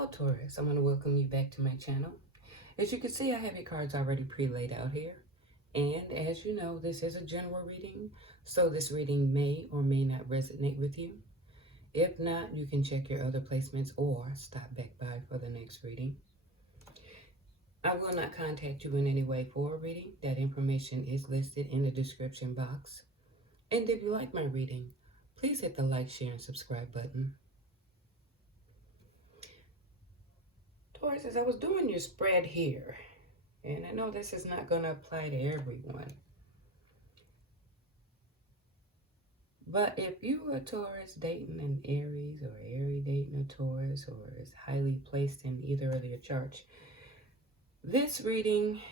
Hello Taurus, I want to welcome you back to my channel. As you can see, I have your cards already pre-laid out here. And as you know, this is a general reading, so this reading may or may not resonate with you. If not, you can check your other placements or stop back by for the next reading. I will not contact you in any way for a reading. That information is listed in the description box. And if you like my reading, please hit the like, share, and subscribe button. Taurus, as I was doing your spread here, and I know this is not going to apply to everyone, but if you are a Taurus dating an Aries, or Aries dating a Taurus, or is highly placed in either of their charts, this reading,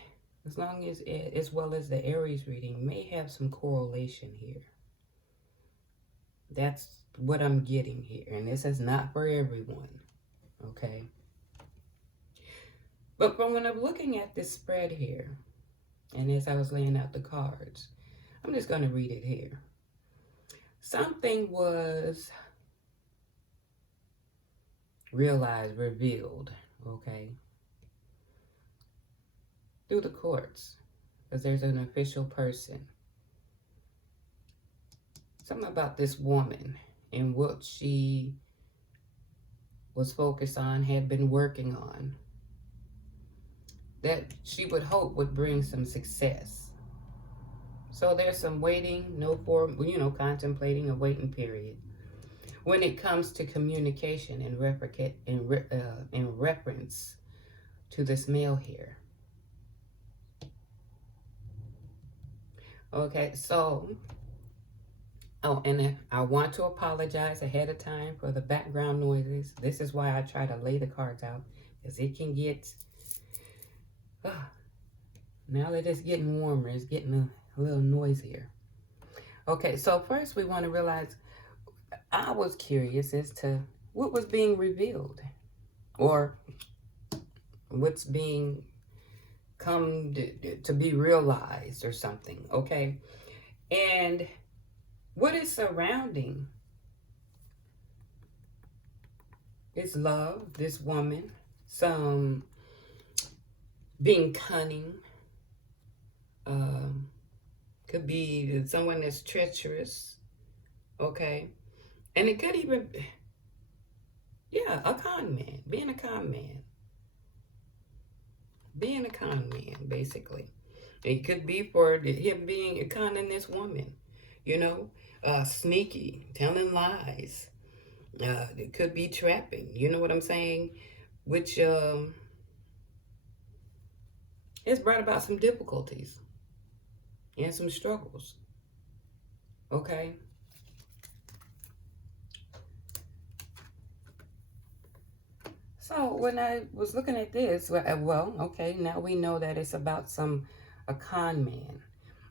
as well as the Aries reading, may have some correlation here. That's what I'm getting here, and this is not for everyone, okay? But from when I'm looking at this spread here, and as I was laying out the cards, I'm just going to read it here. Something was realized, revealed, okay, through the courts, because there's an official person. Something about this woman and what she was focused on, had been working on, that she would hope would bring some success. So there's some waiting, contemplating a waiting period when it comes to communication in reference to this male here. Okay, so, and I want to apologize ahead of time for the background noises. This is why I try to lay the cards out, because it can get, now that it's getting warmer, it's getting a little noisier. Okay, so first we want to realize, I was curious as to what was being revealed, or what's being come to be realized or something, okay? And what is surrounding this love, this woman, some being cunning, could be someone that's treacherous, okay? And it could even, a con man, being a con man. Being a con man, basically. It could be for him being conning this woman, sneaky, telling lies. It could be trapping, you know what I'm saying? Which has brought about some difficulties and some struggles, okay? So when I was looking at this, okay, now we know that it's about a con man.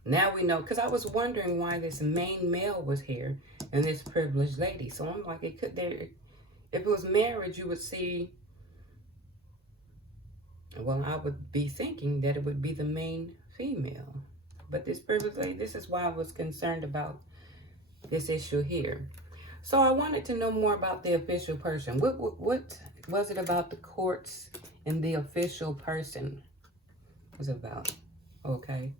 Now we know, because I was wondering why this main male was here and this privileged lady. So I'm like, if it was marriage, you would see, well, I would be thinking that it would be the main female. But this privileged lady, this is why I was concerned about this issue here. So I wanted to know more about the official person. What was it about the courts and the official person was about? Okay.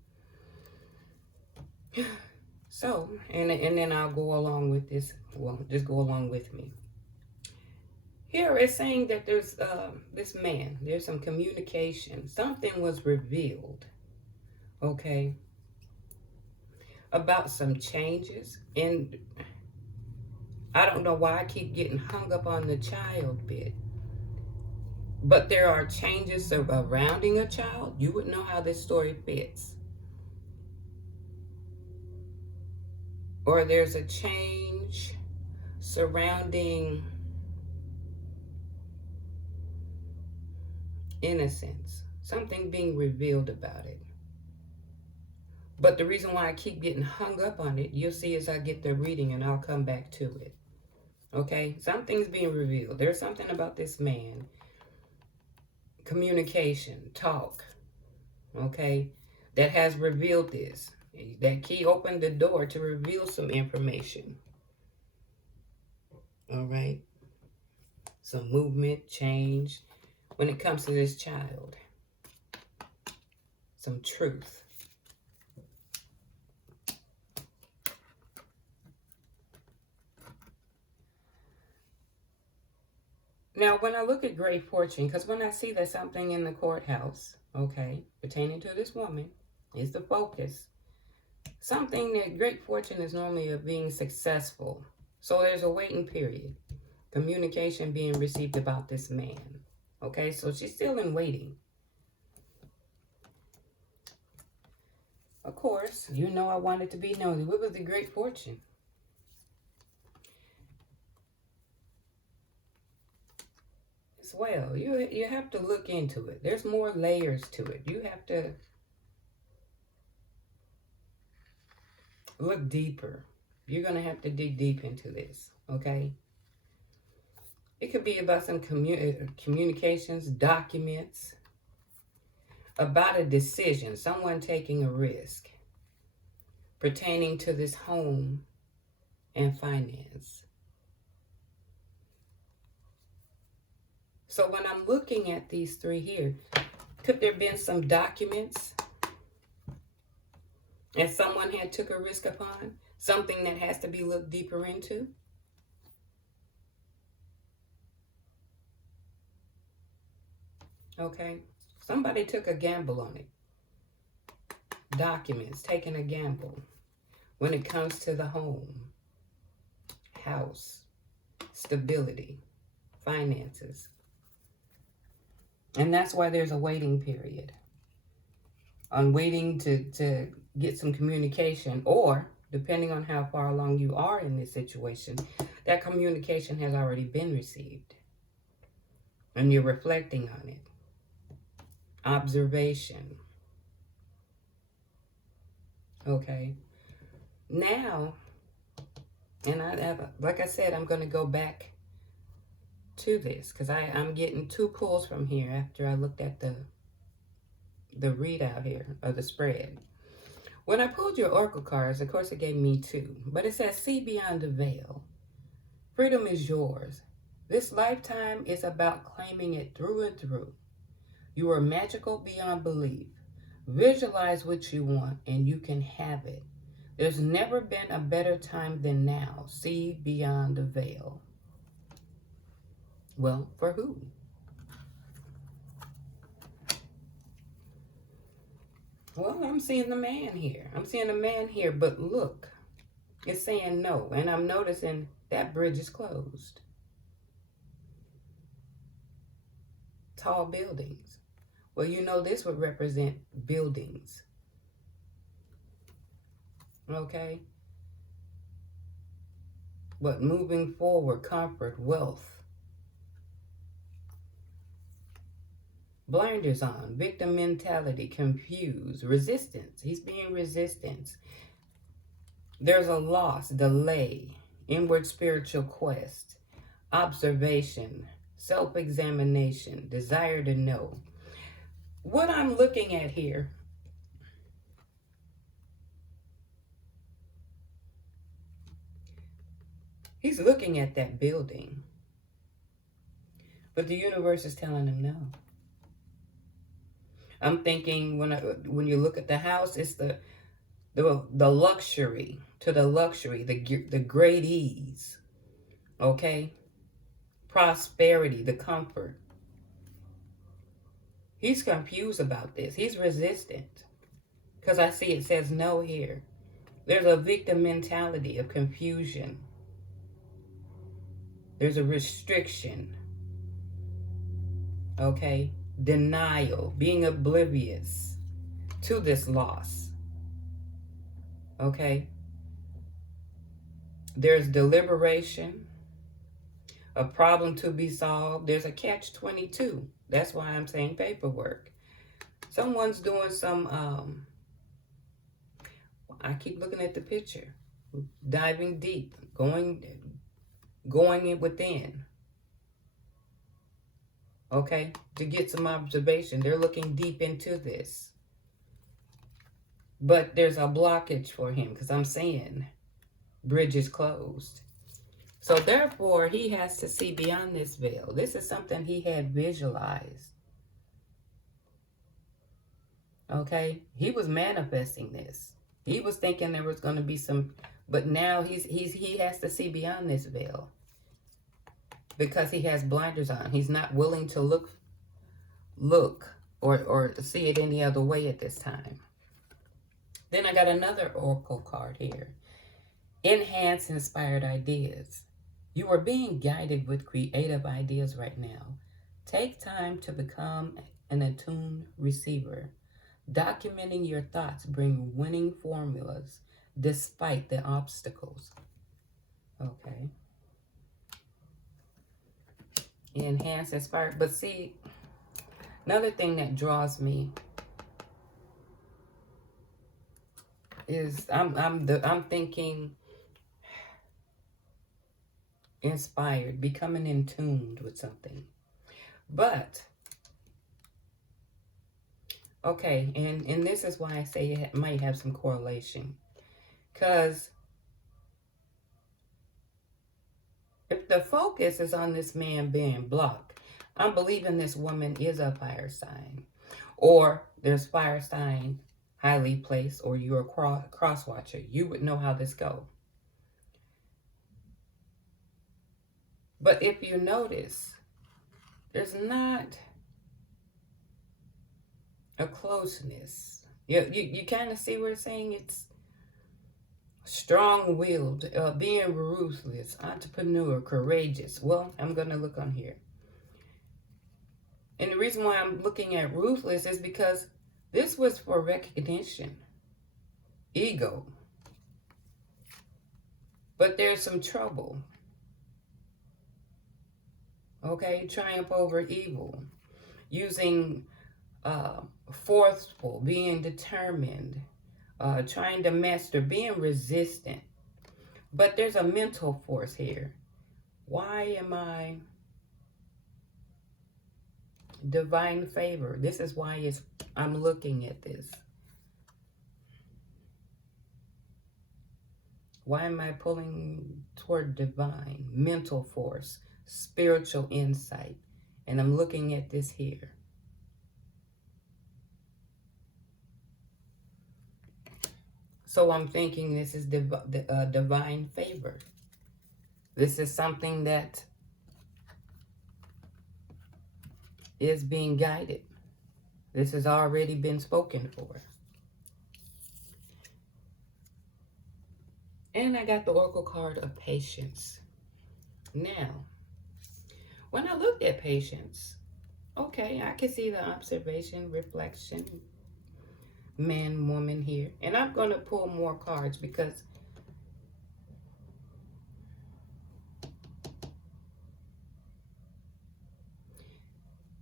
So, and then I'll go along with this. Well, just go along with me. Here it's saying that there's this man. There's some communication. Something was revealed. Okay. About some changes. And I don't know why I keep getting hung up on the child bit. But there are changes surrounding a child. You would know how this story fits. Or there's a change surrounding innocence. Something being revealed about it. But the reason why I keep getting hung up on it, you'll see as I get the reading, and I'll come back to it. Okay? Something's being revealed. There's something about this man. Communication, talk, okay, that has revealed this. That key opened the door to reveal some information. All right. some movement, change when it comes to this child. Some truth. Now, when I look at great fortune, because when I see that something in the courthouse, okay, pertaining to this woman, is the focus. Something that great fortune is normally of being successful. So there's a waiting period. Communication being received about this man. Okay, so she's still in waiting. Of course, you know I wanted to be nosy. What was the great fortune? As well, you have to look into it. There's more layers to it. You have to look deeper. You're going to have to dig deep into this, okay? It could be about some communications, documents, about a decision, someone taking a risk pertaining to this home and finance. So when I'm looking at these three here, could there have been some documents that someone had took a risk upon? Something that has to be looked deeper into? Okay, somebody took a gamble on it. Documents, taking a gamble when it comes to the home, house, stability, finances. And that's why there's a waiting period. On waiting to get some communication, or depending on how far along you are in this situation, that communication has already been received. And you're reflecting on it. Observation. Okay. Now, and like I said, I'm going to go back to this because I'm getting two pulls from here after I looked at the readout here of the spread. When I pulled your oracle cards, of course it gave me two, but it says see beyond the veil. Freedom is yours. This lifetime is about claiming it through and through. You are magical beyond belief. Visualize what you want and you can have it. There's never been a better time than now. See beyond the veil. Well, for who? Well, I'm seeing the man here. I'm seeing a man here, but look, it's saying no. And I'm noticing that bridge is closed. Tall buildings. Well, you know this would represent buildings. Okay? But moving forward, comfort, wealth. Blinders on, victim mentality, confused, resistance. He's being resistance. There's a loss, delay, inward spiritual quest, observation, self-examination, desire to know. What I'm looking at here, he's looking at that building, but the universe is telling him no. I'm thinking when you look at the house, it's the luxury, to the luxury, the great ease, okay? Prosperity, the comfort. He's confused about this. He's resistant because I see it says no here. There's a victim mentality of confusion. There's a restriction, okay? Denial, being oblivious to this loss, okay? There's deliberation, a problem to be solved. There's a catch-22. That's why I'm saying paperwork. Someone's doing some, I keep looking at the picture, diving deep, going in within. Okay, to get some observation. They're looking deep into this. But there's a blockage for him because I'm saying bridge is closed. So therefore, he has to see beyond this veil. This is something he had visualized. Okay? He was manifesting this. He was thinking there was going to be some, but now he has to see beyond this veil because he has blinders on. He's not willing to look or see it any other way at this time. Then I got another oracle card here. Enhance inspired ideas. You are being guided with creative ideas right now. Take time to become an attuned receiver. Documenting your thoughts bring winning formulas despite the obstacles. Okay. Enhance inspired. But see, another thing that draws me is I'm thinking inspired, becoming in tune with something. But okay, and this is why I say it might have some correlation. Because if the focus is on this man being blocked, I'm believing this woman is a fire sign. Or there's fire sign highly placed, or you're a cross watcher. You would know how this goes. But if you notice, there's not a closeness. You kind of see where it's saying it's strong-willed, being ruthless, entrepreneur, courageous. Well, I'm going to look on here. And the reason why I'm looking at ruthless is because this was for recognition, ego. But there's some trouble. Okay, triumph over evil. Using forceful, being determined, trying to master, being resistant. But there's a mental force here. Why am I divine favor? This is why I'm looking at this. Why am I pulling toward divine, mental force, spiritual insight? And I'm looking at this here. So I'm thinking this is divine favor. This is something that is being guided. This has already been spoken for. And I got the oracle card of patience. Now, when I looked at patience, okay, I can see the observation, reflection, man, woman here. And I'm going to pull more cards because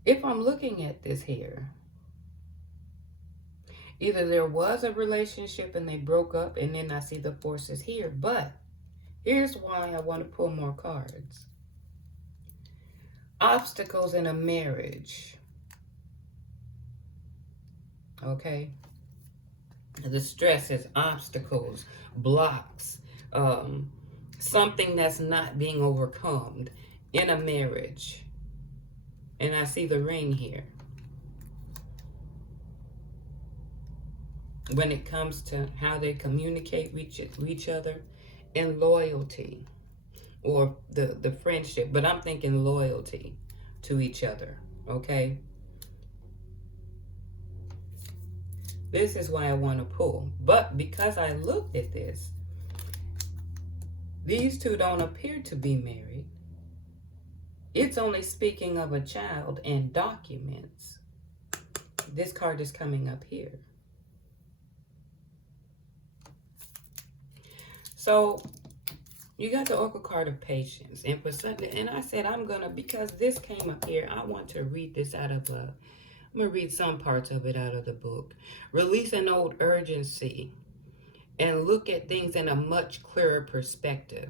if I'm looking at this here, either there was a relationship and they broke up, and then I see the forces here. But here's why I want to pull more cards. Obstacles in a marriage. Okay. The stress is obstacles, blocks, something that's not being overcome in a marriage. And I see the ring here. When it comes to how they communicate with each other, and loyalty, or the friendship. But I'm thinking loyalty to each other, okay? This is why I want to pull. But because I looked at this, these two don't appear to be married. It's only speaking of a child and documents. This card is coming up here. So you got the oracle card of patience. And for Sunday, and I said I'm going to, because this came up here, I want to read this out of I'm going to read some parts of it out of the book. Release an old urgency and look at things in a much clearer perspective.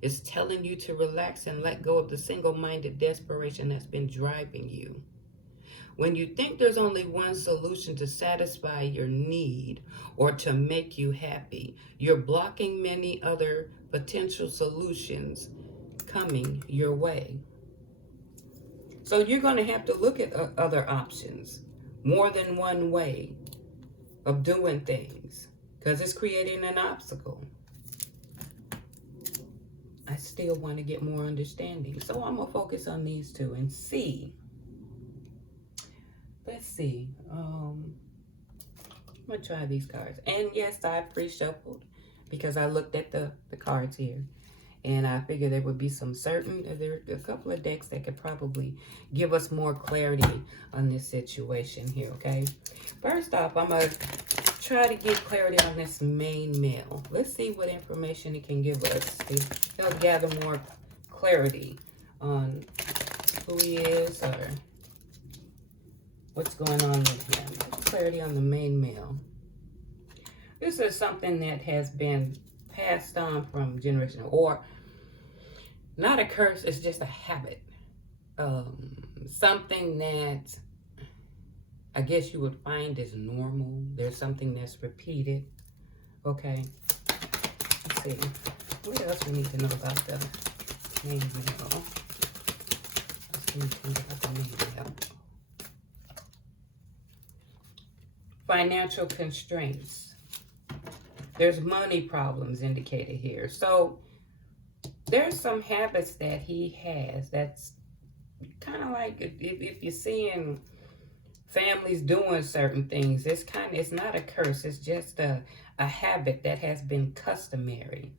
It's telling you to relax and let go of the single-minded desperation that's been driving you. When you think there's only one solution to satisfy your need or to make you happy, you're blocking many other potential solutions coming your way. So you're going to have to look at other options, more than one way of doing things, because it's creating an obstacle. I still want to get more understanding. So I'm going to focus on these two and see. Let's see. I'm going to try these cards. And yes, I pre-shuffled because I looked at the cards here. And I figured there would be there are a couple of decks that could probably give us more clarity on this situation here, okay? First off, I'm going to try to get clarity on this main male. Let's see what information it can give us to help gather more clarity on who he is or what's going on with him. Clarity on the main male. This is something that has been passed on from generation, or not a curse, it's just a habit. Something that I guess you would find is normal. There's something that's repeated. Okay. Let's see. What else we need to know about the main male? What else we need to know about the main male? Financial constraints. There's money problems indicated here. So there's some habits that he has that's kind of like if you're seeing families doing certain things, it's not a curse, it's just a habit that has been customary.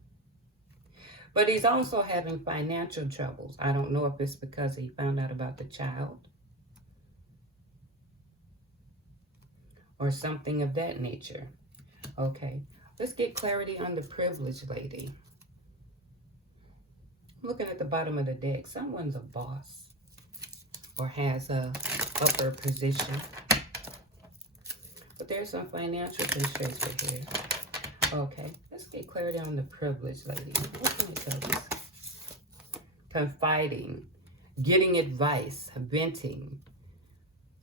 But he's also having financial troubles. I don't know if it's because he found out about the child or something of that nature. Okay, let's get clarity on the privileged lady. Looking at the bottom of the deck, someone's a boss or has a upper position. But there's some financial constraints right here. Okay, let's get clarity on the privileged lady. What can we tell us? Confiding, getting advice, venting,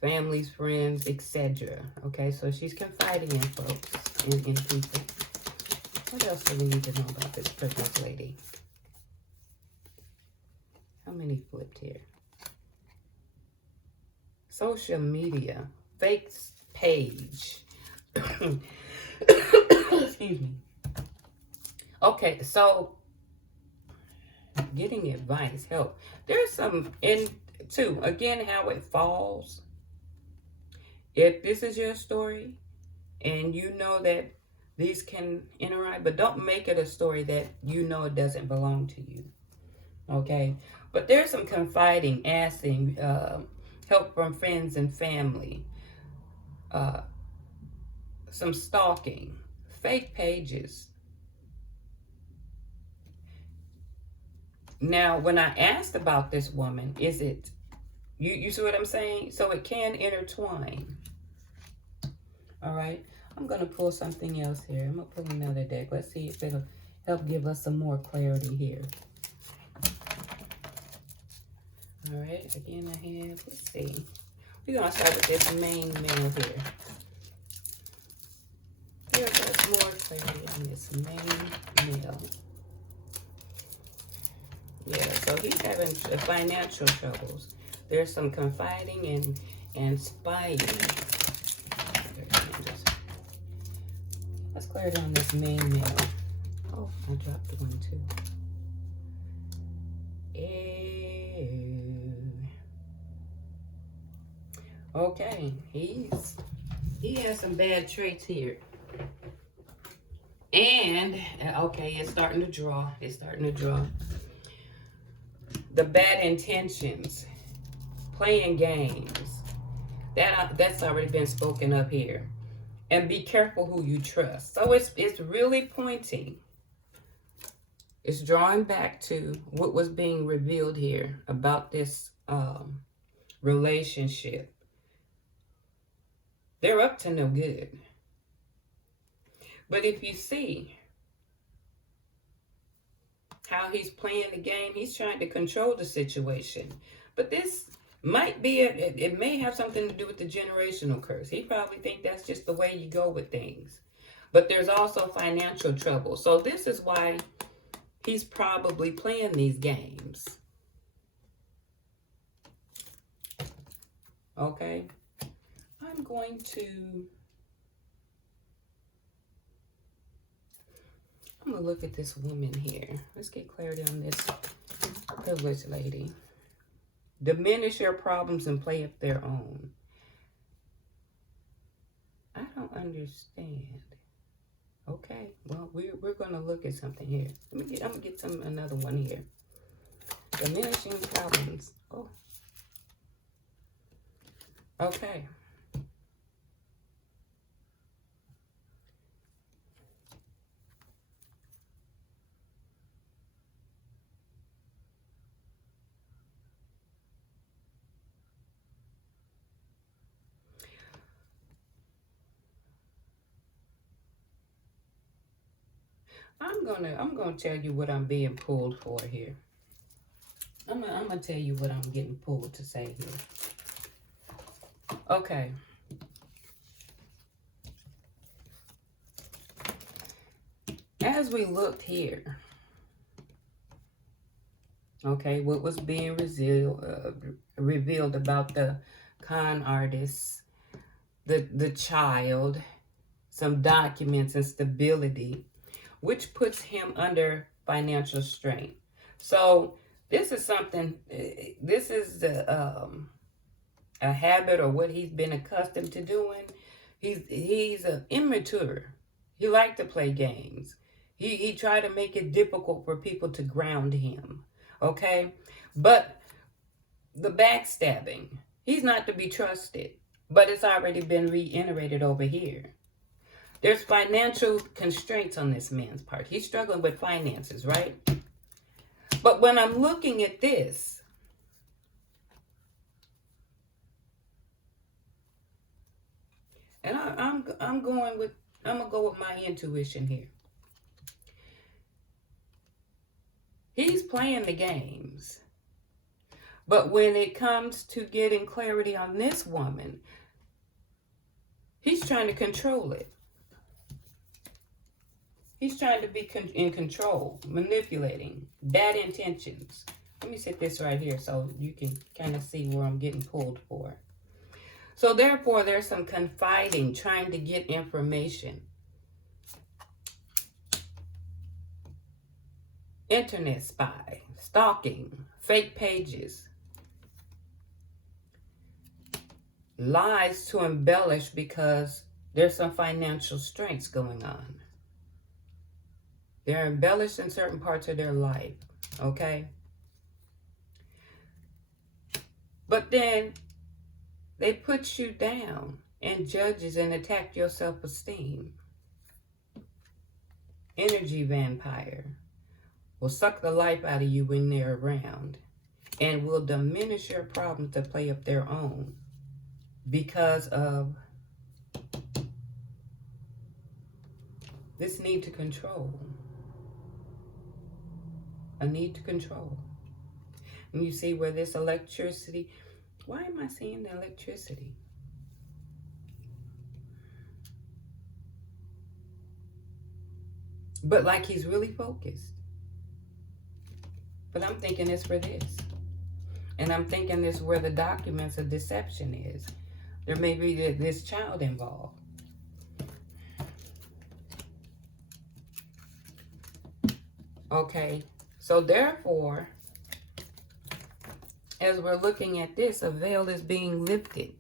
families, friends, etc. Okay, so she's confiding in folks, in people. What else do we need to know about this privileged lady? How many flipped here? Social media, fake page. Excuse me. Okay, so getting advice, help. There's some again, how it falls. If this is your story and you know that these can interact, but don't make it a story that you know it doesn't belong to you. Okay, but there's some confiding, asking help from friends and family, some stalking, fake pages. Now, when I asked about this woman, is it, you see what I'm saying? So it can intertwine. All right, I'm going to pull something else here. I'm going to pull another deck. Let's see if it'll help give us some more clarity here. All right, again, I have, let's see. We're going to start with this main male here. Give us more clarity on this main male. Yeah, so he's having financial troubles. There's some confiding and spying. Let's clear it on this main male. Oh, I dropped one too. Okay, he has some bad traits here. And, okay, it's starting to draw. It's starting to draw. The bad intentions, playing games. That's already been spoken of here. And be careful who you trust. So it's really pointing. It's drawing back to what was being revealed here about this relationship. They're up to no good. But if you see how he's playing the game, he's trying to control the situation. But this might be, it may have something to do with the generational curse. He probably thinks that's just the way you go with things. But there's also financial trouble. So this is why he's probably playing these games. Okay? I'm going to look at this woman here. Let's get clarity on this privileged lady. Diminish your problems and play up their own. I don't understand. Okay, well, we're going to look at something here. I'm going to get another one here. Diminishing problems. Oh. Okay. I'm gonna tell you what I'm being pulled for here. I'm gonna tell you what I'm getting pulled to say here. Okay. As we looked here, okay, what was being revealed about the con artist, the child, some documents and stability, which puts him under financial strain. So this is something, this is a habit or what he's been accustomed to doing. He's immature. He liked to play games. He tried to make it difficult for people to ground him. Okay? But the backstabbing, he's not to be trusted. But it's already been reiterated over here. There's financial constraints on this man's part. He's struggling with finances, right? But when I'm looking at this, and I'm gonna go with my intuition here. He's playing the games. But when it comes to getting clarity on this woman, he's trying to control it. He's trying to be in control, manipulating, bad intentions. Let me set this right here so you can kind of see where I'm getting pulled for. So therefore, there's some confiding, trying to get information. Internet spy, stalking, fake pages, lies to embellish because there's some financial strengths going on. They're embellished in certain parts of their life, okay? But then they put you down and judges and attack your self-esteem. Energy vampire will suck the life out of you when they're around and will diminish your problems to play up their own because of this need to control. A need to control. And you see where this electricity, why am I seeing the electricity? But like he's really focused. But I'm thinking it's for this. And I'm thinking this is where the documents of deception is. There may be this child involved. Okay, so therefore, as we're looking at this, a veil is being lifted.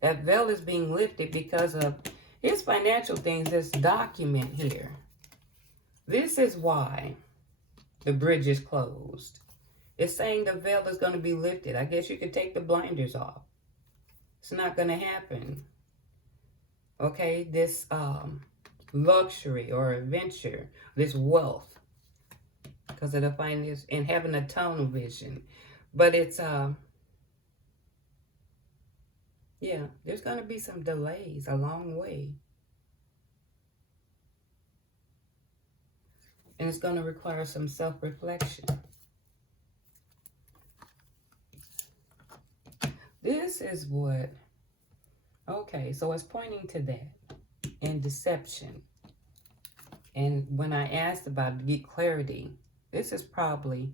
That veil is being lifted because of his financial things, this document here. This is why the bridge is closed. It's saying the veil is going to be lifted. I guess you could take the blinders off. It's not going to happen. Okay, this luxury or adventure, this wealth, because of the finance and having a tunnel vision. But it's, yeah, there's going to be some delays a long way. And it's going to require some self-reflection. This is what, okay, so it's pointing to that and deception. And when I asked about to get clarity This is probably,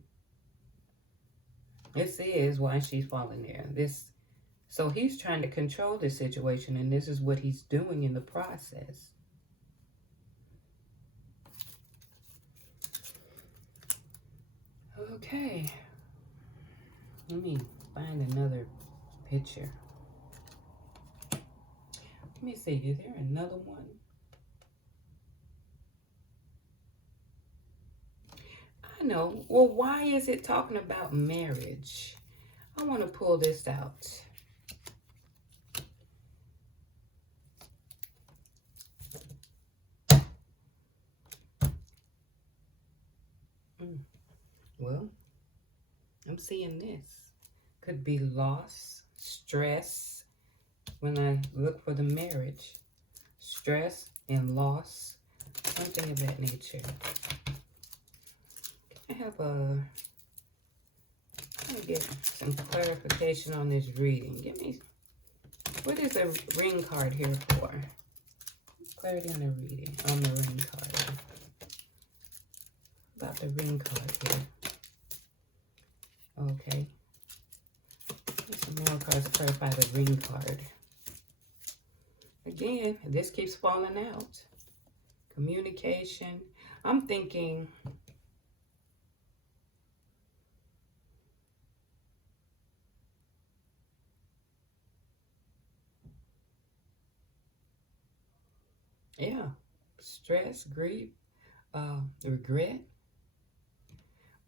this is why she's falling there. So he's trying to control this situation, and this is what he's doing in the process. Okay. Let me find another picture. Let me see. Is there another one? I know. Well, why is it talking about marriage? I want to pull this out. Well, I'm seeing this. Could be loss, stress. When I look for the marriage, stress and loss, something of that nature. I have a, let me get some clarification on this reading. Give me, what is the ring card here for? Clarity on the reading, on the ring card. About the ring card here. Okay. Get some more cards to clarify the ring card. Again, this keeps falling out. Communication. I'm thinking, yeah, stress, grief, regret.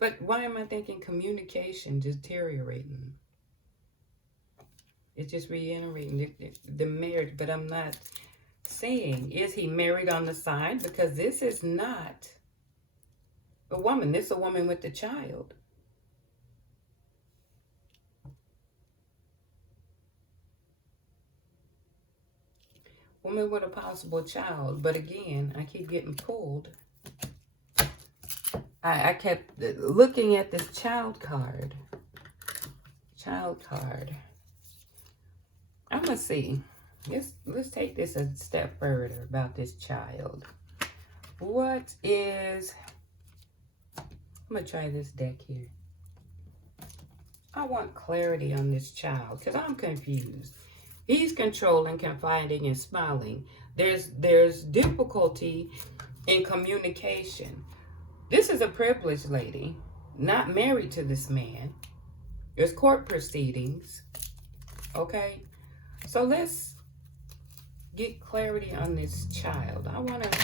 But why am I thinking communication deteriorating? It's just reiterating the marriage, but I'm not saying, is he married on the side? Because this is not a woman. This is a woman with a child. Woman with a possible child. But again, I keep getting pulled. I kept looking at this child card. Child card. I'm going to see. Let's take this a step further about this child. What is... I'm going to try this deck here. I want clarity on this child because I'm confused. He's controlling, confiding, and smiling. There's difficulty in communication. This is a privileged lady, not married to this man. There's court proceedings. Okay? So let's get clarity on this child. I want to,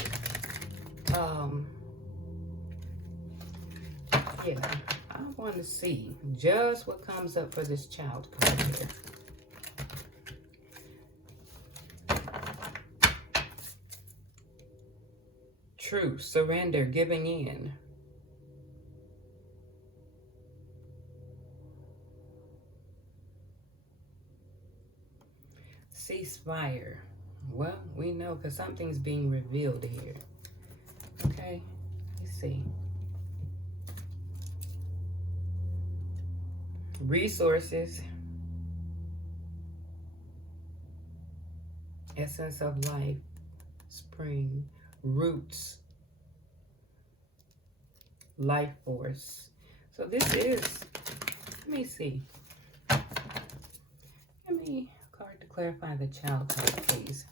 I want to see just what comes up for this child card here. Truth, surrender, giving in. Ceasefire. Well, we know because something's being revealed here. Okay, let's see. Resources. Essence of life. Spring. Roots. Life force. So this is, let me see. Give me a card to clarify the child card, please.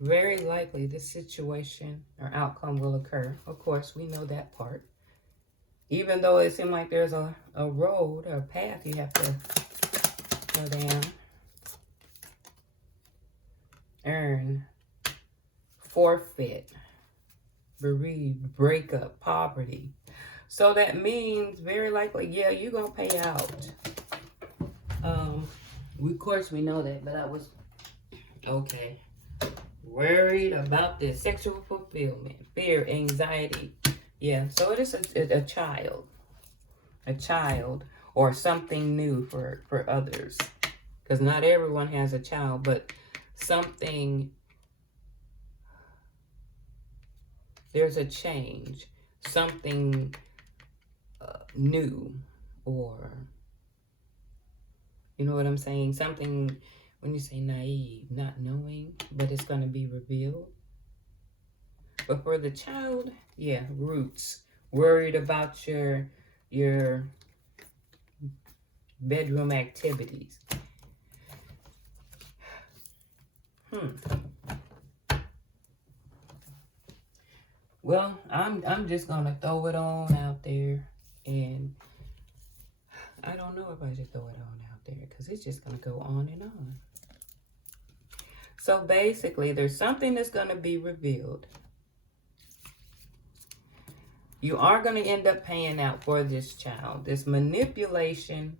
Very likely this situation or outcome will occur. Of course, we know that part. Even though it seems like there's a road or a path you have to go down. Earn. Forfeit. Bereaved. Breakup. Poverty. So that means very likely, yeah, you're going to pay out. Of course, we know that, but I was, okay, worried about this. Sexual fulfillment. Fear. Anxiety. Yeah, so it is a child. A child or something new for others. Because not everyone has a child, but something, there's a change. Something new, or, you know what I'm saying? Something, when you say naive, not knowing, but it's going to be revealed. But for the child, yeah, roots. worried about your bedroom activities. Well, I'm just gonna throw it on out there, and I don't know if I should throw it on out there because it's just gonna go on and on. So basically, there's something that's gonna be revealed. You are gonna end up paying out for this child. This manipulation.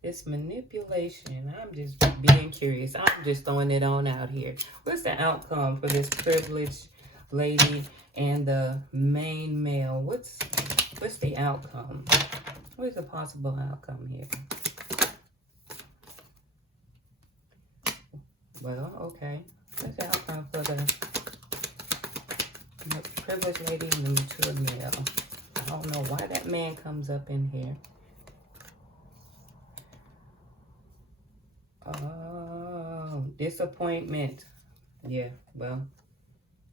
This manipulation, I'm just being curious. I'm just throwing it on out here. What's the outcome for this privileged lady and the main male? What's the outcome? What is the possible outcome here? Well, okay. What's the outcome for the privileged lady and the mature male? I don't know why that man comes up in here. Oh, disappointment. Yeah, well,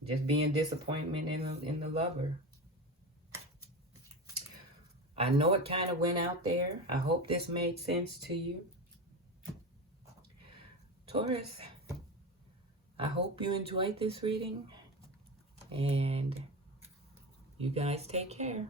just being disappointment in the lover. I know it kind of went out there. I hope this made sense to you. Taurus, I hope you enjoyed this reading. And you guys take care.